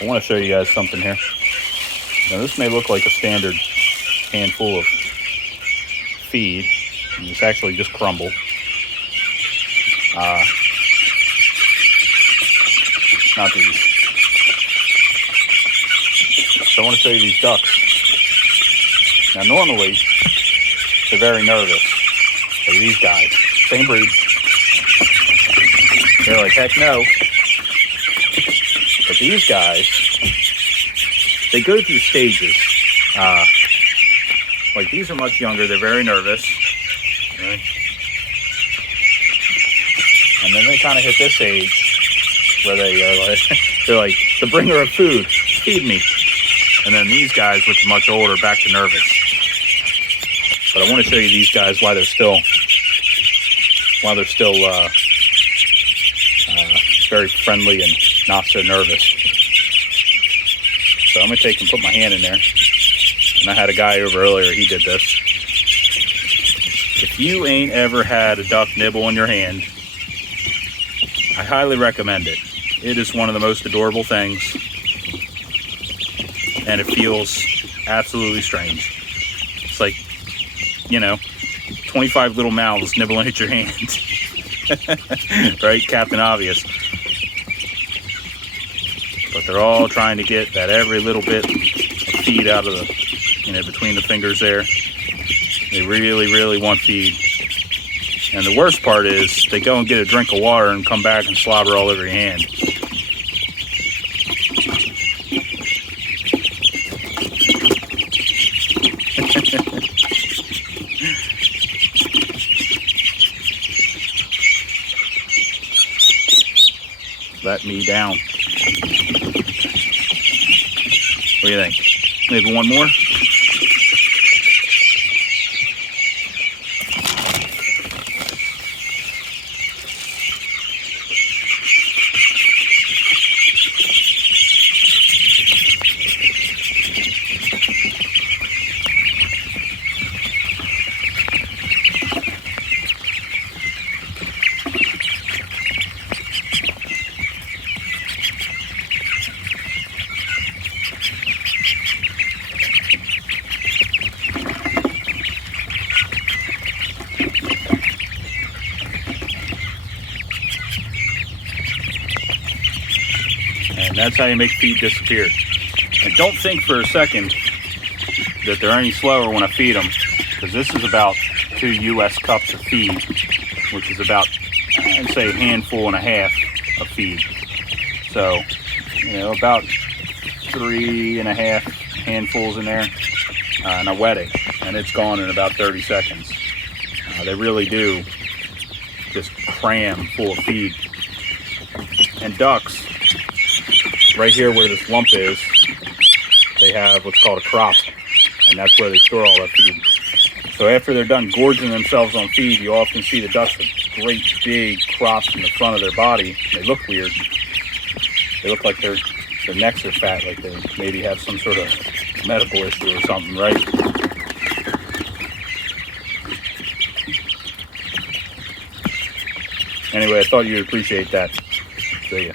I want to show you guys something here. Now this may look like a standard handful of feed, and it's actually just crumble. Not these. So I want to show you these ducks. Now normally, they're very nervous. Like these guys, same breed. They're like, heck no. But these guys, they go through stages. Like these are much younger, they're very nervous. Right? And then they kind of hit this age where they are like, they're like, the bringer of food, feed me. And then these guys, which are much older, back to nervous. But I want to show you these guys while they're still very friendly and not so nervous. So I'm gonna take and put my hand in there. And I had a guy over earlier, he did this. If you ain't ever had a duck nibble in your hand, I highly recommend it. It is one of the most adorable things. And it feels absolutely strange. It's like, 25 little mouths nibbling at your hand. Right, Captain Obvious. But they're all trying to get that every little bit of feed out of the, between the fingers there. They really, really want feed. And the worst part is they go and get a drink of water and come back and slobber all over your hand. Let me down. What do you think? Maybe one more? And that's how you make feed disappear. And don't think for a second that they're any slower when I feed them, because this is about 2 U.S. cups of feed, which is about, I'd say, a handful and a half of feed. So, about 3.5 handfuls in there, and I wet it, and it's gone in about 30 seconds. They really do just cram full of feed. And ducks, right here where this lump is, they have what's called a crop, and that's where they store all that feed. So after they're done gorging themselves on feed, you often see the ducks with great big crops in the front of their body. They look weird. They look like their necks are fat, like they maybe have some sort of medical issue or something, right? Anyway, I thought you'd appreciate that. See ya.